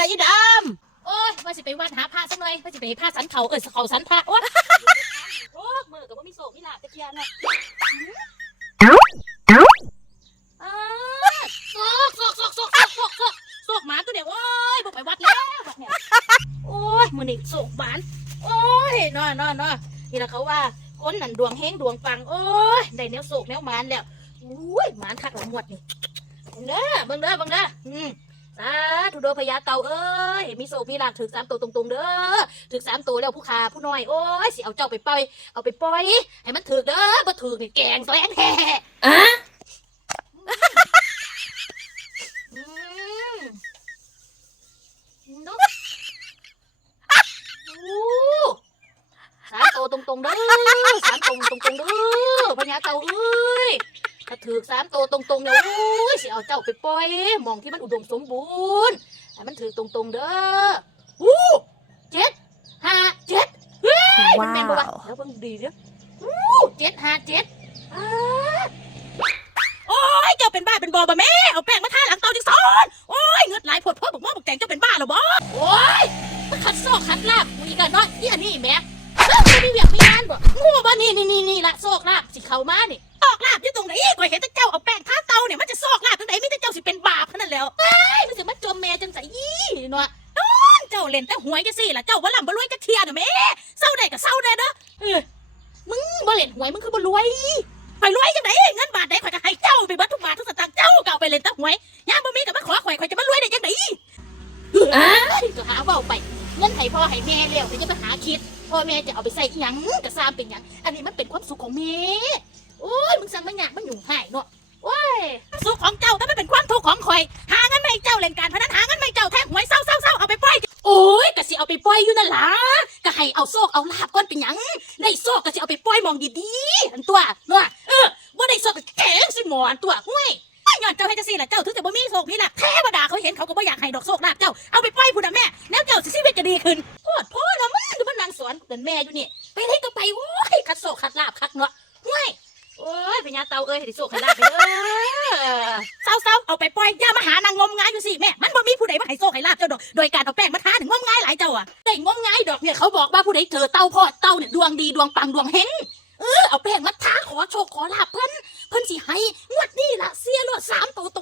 ล่ะอีดำโอ้ยว่าสิไปวัดหาผ้าสักหน่อยว่าสิไปผ้าสันเขาเออเขาสันผ้าโอ้ยโอ้มือกับว่ามีโศกมีหลาตะเกียนน่ะโศกโศกโศกโศกโศกโศกโศกหมาตัเดียวโอ้ยบอกไปวัดแล้วโอ้ยมือนี่โศกบานโอ้ยนอนนอนนอนนี่ละเขาว่าคนนั่นดวงเฮงดวงฟังโอ้ยได้แนวโศกแนวมานแล้วอุ้ยมานคักละหมดนี่เด้อเบิ่งเด้อเบิ่งเด้ออืม สาธุโดพญาเต่าเอ้ยมีโศกมีลาบถึกสามตัวตรงๆเด้อถึกสามตัวแล้วผู้ขาผู้น้อยโอ้ยสิเอาเจ้าไปปล่อยเอาไปปล่อย ให้มันถึกเด้อบ่ถึกนี่แกงแสลงแท้ำอะอืมดูโอ้สามตัวตรงๆเด้อสามตรงตรงๆเด้อพญาเต่าเอ้ย ถ้าถือสามตัวตรงๆเนี่ยโอ้ยสิเอาเจ้าไปปล่อยหมองที่มันอุดมสมบูรณ์ให้มันถือตรงๆเด้อวู้เจ็ดห้าเจ็ดเฮ้ยมันแม่นบ่วะแล้วเบิ่งดีเด้อวู้เจ็ดห้าเจ็ดอ้าโอ้ยเจ้าเป็นบ้าเป็นบอบ่แม่เอาแป้งมาทาหลังเตาจังซอนโอ้ยเงือดไหลผดพ่อบอกว่าบอกแกงเจ้าเป็นบ้าเหรอบ่โอ้ยมันขัดซอกขัดลาบมีกันเนาะอีอันนี้แหม่เอ้าไม่มีเวียกมีงานบ่งูบ่นี่นี่นี่นี่ละซอกลาบสิเข้ามานี่ เจ้าเล่นแต่หวยจังซี่ล่ะเจ้าบ่ลำบ่รวยจักเทียน่ะแม่เศร้าได้ก็เศร้าได้เด้อมึงบ่เล่นหวยมึงคือบ่รวยไปรวยจังไดเงินบาทใดข่อยก็ให้เจ้าไปเบิดทุกบาททุกสตางค์เจ้าก็เอาไปเล่นแต่หวยยามบ่มีก็มาขอข่อยข่อยจะมารวยได้จังไดอ้ายก็หาเว้าไปเงินให้พ่อให้แม่แล้วเดี๋ยวจะไปหาคิดพ่อแม่จะเอาไปใส่อีหยังก็ซ้ำเป็นหยังอันนี้มันเป็นความสุขของแม่โอ้ยมึงสั่งมันยากมันยุ่งหายเนาะโอ้ยสุขของเจ้าแต่มันเป็นความทุกข์ของข่อย หาเงินมาให้เจ้าเล่นการพนันหาเงินมาให้เจ้าแทงหวยเศร้าเศร้าเศร้าเอาไปปล่อยโอ้ยก็สิเอาไปปล่อยอยู่นั่นล่ะก็ให้เอาโซกเอาลาบก่อนเป็นหยังได้โซกก็สิเอาไปปล่อยมองดีๆอันตัวเนาะเออบ่ได้โซกก็แกงสิหมอนตัวห้วยย้อนเจ้าให้จังซี่ล่ะเจ้าถึงจะบ่มีโชคมีลาภเทวดาเขาเห็นเขาก็บ่อยากให้ดอกโชคลาภเจ้าเอาไปปล่อยพุ่นน่ะแม่แล้วเจ้าสิชีวิตจะดีขึ้นโพดพ่อเนาะมึงดูมันนางสอนเดินแม่อยู่นี่ไปไหนก็ไปโอ้ยคัดโซกคัดลาบคัดเนาะห้วยโอ้ยพญาเตาเอ้ยให้ได้โซกให้ลาบไปเด้อเศร้าๆเอาไปปล่อยอย่ามาหานางงมงายอยู่สิแม่มันบ่มีผู้ใดมาให้โชคให้ลาภเจ้าดอกโดยการเอาแป้งมาท เจ้าอะได้งมง่ายดอกเนี่ยเขาบอกว่าผู้ใดเจอเต้าพ่อเต้าเนี่ยดวงดีดวงปังดวงเฮงเออเอาแป้งมาทาขอโชคขอลาบเพิ่นเพิ่นสิให้งวดนี้ล่ะเสียรวดสามตัวต